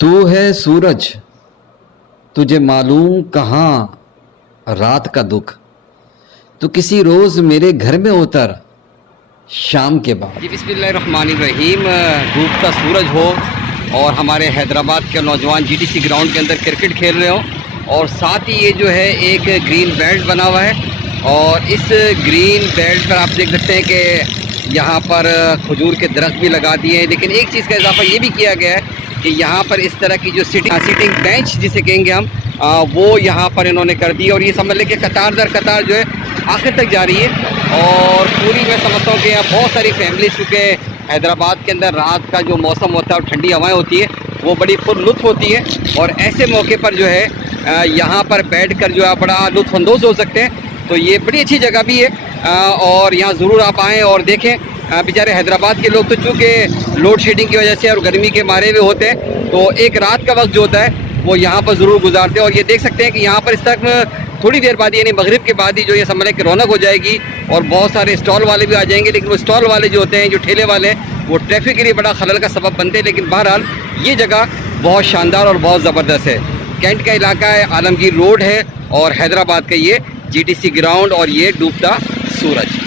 तू है सूरज, तुझे मालूम कहाँ रात का दुख। तू किसी रोज मेरे घर में उतर शाम के बाद। जी बिस्मिल्लाहिर्रहमानिर्रहीम। डूबता सूरज हो और हमारे हैदराबाद के नौजवान जीटीसी ग्राउंड के अंदर क्रिकेट खेल रहे हो और साथ ही ये जो है एक ग्रीन बेल्ट बना हुआ है और इस ग्रीन बेल्ट पर आप देख सकते हैं कि यहाँ पर खजूर के दरख्त भी लगा दिए हैं। लेकिन एक चीज़ का इजाफा ये भी किया गया है कि यहाँ पर इस तरह की जो सीटिंग बेंच जिसे कहेंगे हम वो यहाँ पर इन्होंने कर दी और ये समझ लें कि कतार दर कतार जो है आखिर तक जा रही है। और पूरी मैं समझता हूँ कि यहाँ बहुत सारी फैमिली, चूँकि हैदराबाद के अंदर रात का जो मौसम होता है और ठंडी हवाएं होती है वो बड़ी पुरलुत्फ़ होती है और ऐसे मौके पर जो है यहाँ पर बैठ कर जो है बड़ा लुत्फ़अंदोज़ हो सकते हैं। तो ये बड़ी अच्छी जगह भी है और यहाँ ज़रूर आप आएँ और देखें। बेचारे हैदराबाद के लोग तो चूँकि लोड शेडिंग की वजह से और गर्मी के मारे हुए होते हैं तो एक रात का वक्त जो होता है वो यहाँ पर ज़रूर गुजारते हैं। और ये देख सकते हैं कि यहाँ पर इस तक थोड़ी देर बाद यानी मगरिब के बाद ही जो ये समझ कि रौनक हो जाएगी और बहुत सारे स्टॉल वाले भी आ जाएंगे। लेकिन वो स्टॉल वाले जो होते हैं, जो ठेले वाले, वो ट्रैफिक के लिए बड़ा खलल का सबब बनते हैं। लेकिन बहरहाल ये जगह बहुत शानदार और बहुत ज़बरदस्त है। कैंट का इलाका है, आलमगीर रोड है और हैदराबाद का ये जीटीसी ग्राउंड और ये डूबता सूरज।